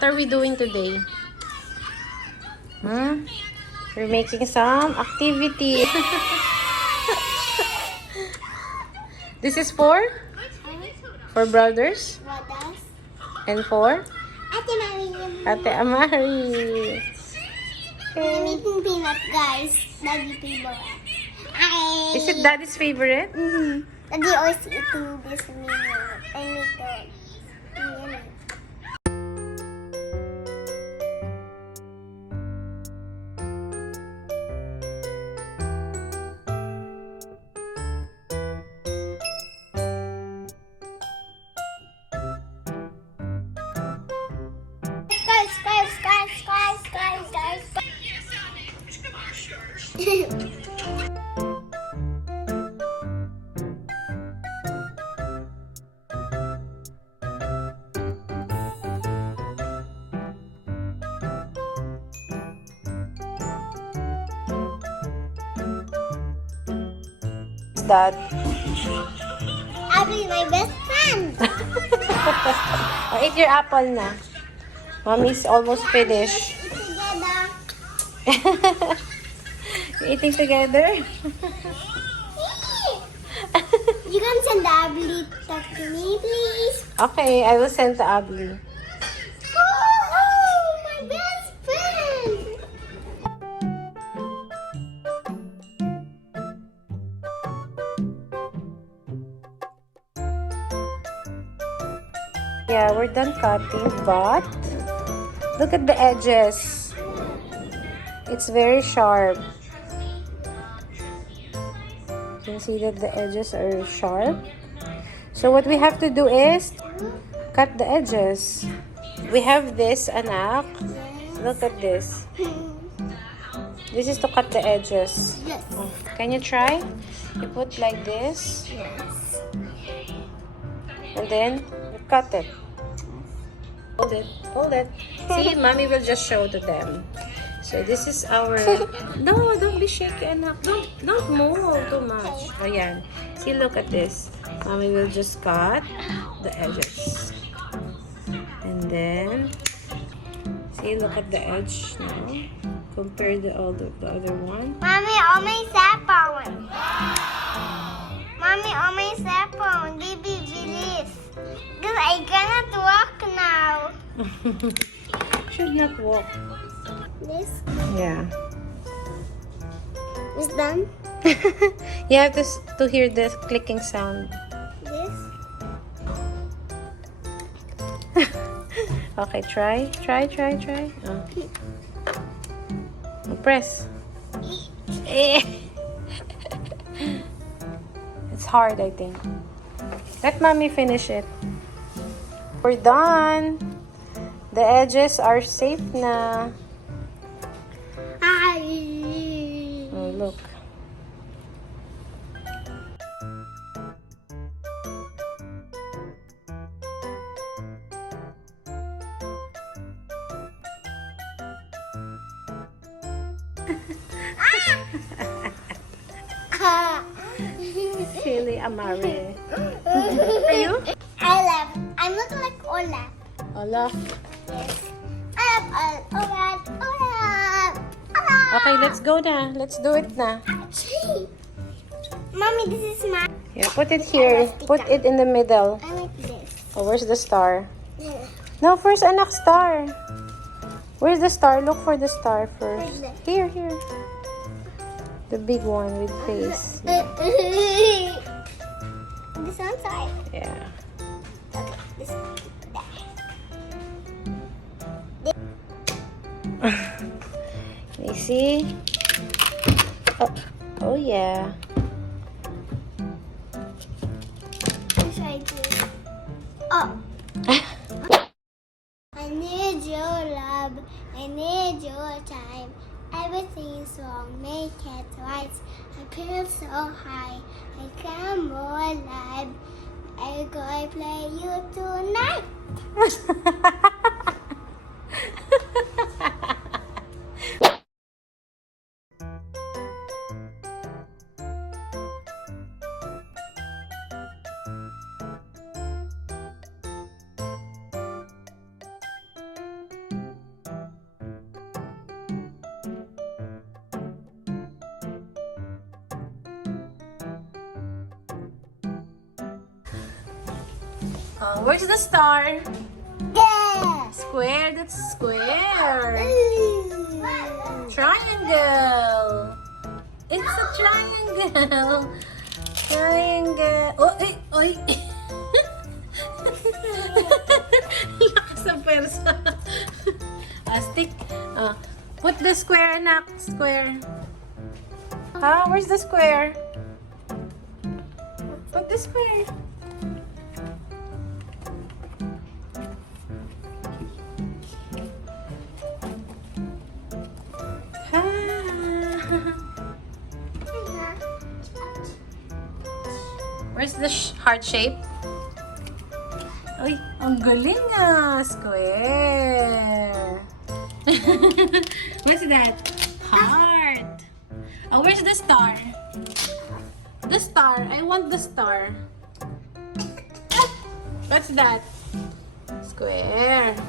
what are we doing today? We're making some activity. This is for brothers and for Ate Amari. I'm eating peanut, guys. Daddy favorite. Is it Daddy's favorite? Daddy always eating this meal. I make it. Yummy. That Abby is my best friend. eat your apple na. Mommy's almost finished. Together. Eating together. You can send the Abby talk to me, please. Okay, I will send to Abby. Oh, my best friend. Yeah, we're done cutting, but look at the edges. It's very sharp. You can see that the edges are sharp. So what we have to do is cut the edges. We have this, anak. Look at this. This is to cut the edges. Yes. Can you try? You put like this. Yes. And then you cut it. Hold it. Hold it. See, mommy will just show to them. So this is our... No, don't be shaky, anak. Don't move too much. Ayan. See, look at this. Mommy will just cut the edges. And then... See, look at the edge now. Compare the other one. Mommy, on my cell phone. Mommy, on my cell phone. Baby, release. Because I cannot walk now. Should not walk. This Yeah. is done. You have to hear the clicking sound. This. Okay, try. Oh. Press. It's hard, I think. Let mommy finish it. We're done. The edges are safe na. Oh, look. Silly Amari. Are you? Olaf. I'm looking like Olaf. Olaf. Yes. Olaf. Olaf. Olaf. Okay, let's go na. Let's do it na. Gee. Mommy, this is my... Yeah, put it here. Put it in the middle. I like this. Oh, where's the star? No, first anak, star. Where's the star? Look for the star first. Here. The big one with face. Yeah. This one side. Yeah. This You see? Oh yeah. This side too. Oh. I need your love. I need your time. Everything's wrong. Make it right. I feel so high. I come more alive. I'm gonna play you tonight. Where's the star? Yeah. Square, that's square. Triangle. It's a triangle. Triangle. Oh, eh, oy. Lakas ang persa. Stick. Put the square, anak. Square. Where's the square? Put the square. Where's the heart shape? Uy, ang galing ah! Square! What's that? Heart! Oh, where's the star? The star. I want the star. What's that? Square.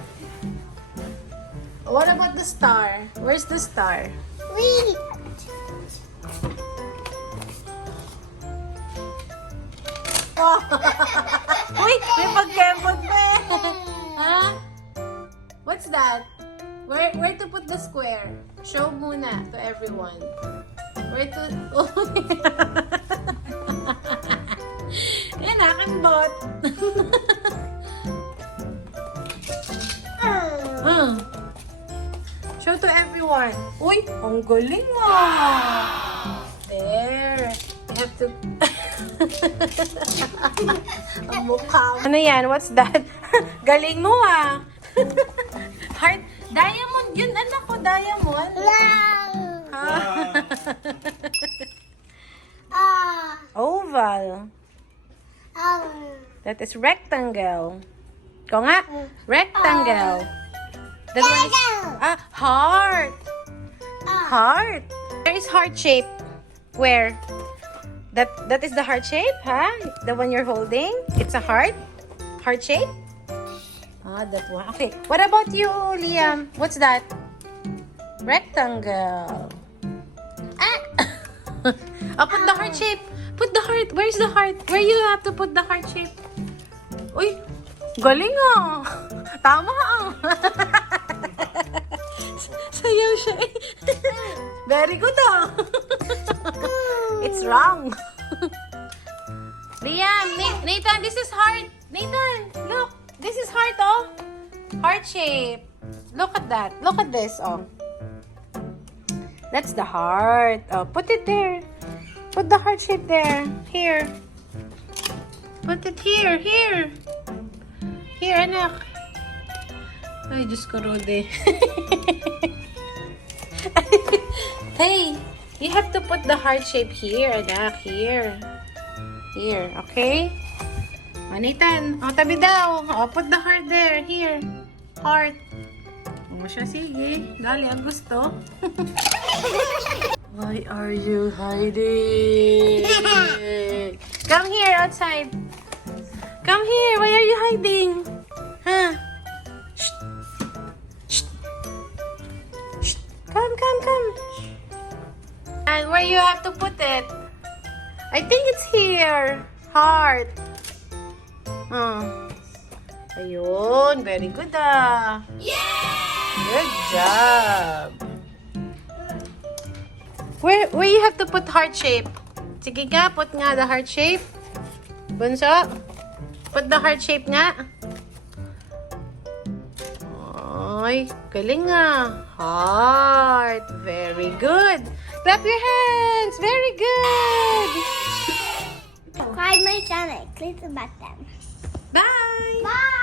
What about the star? Where's the star? Wait. Oh. Uy, may pagkembot pa eh. Huh? What's that? Where to put the square? Show muna to everyone. Where to... Oh. Yan, nakambot. Show to everyone. Uy, ang galing ah. There. You have to... Ang mukha. Ano yan? What's that? Galing mo ah. Heart. Diamond yun. Anak ko, diamond. Oval. That is rectangle. Ko nga. Rectangle. That one is... heart. Heart. Where is heart shape? Where? That is the heart shape, huh? The one you're holding? It's a heart? Heart shape? That one. Okay. What about you, Liam? What's that? Rectangle. Put the heart shape. Put the heart. Where's the heart? Where you have to put the heart shape? Uy, galing ah. Tama ah. Sayaw siya eh. Very good ah. It's wrong. Liam, Nathan, this is heart. Nathan, look. This is heart, oh. Heart shape. Look at that. Look at this, oh. That's the heart. Oh, put it there. Put the heart shape there. Here. Put it here. Here. Here, anak. Ay, Diyos ko, Rode. Hey, you have to put the heart shape here, anak. Here. Here, okay? Nathan, tabi daw. Put the heart there. Here. Heart. Siya, sige. Dali, ang gusto. Why are you hiding? Come here, outside. Come here. Why are you hiding? Huh? Shh. Shh. Shh. Come. And where you have to put it? I think it's here. Heart. Ayun. Very good ah. Good job. Where you have to put heart shape? Sige nga, put nga the heart shape. Bunso, put the heart shape nga. Ay, galing nga. Heart. Very good. Clap your hands. Very good. Subscribe my channel. Click the button. Bye. Bye.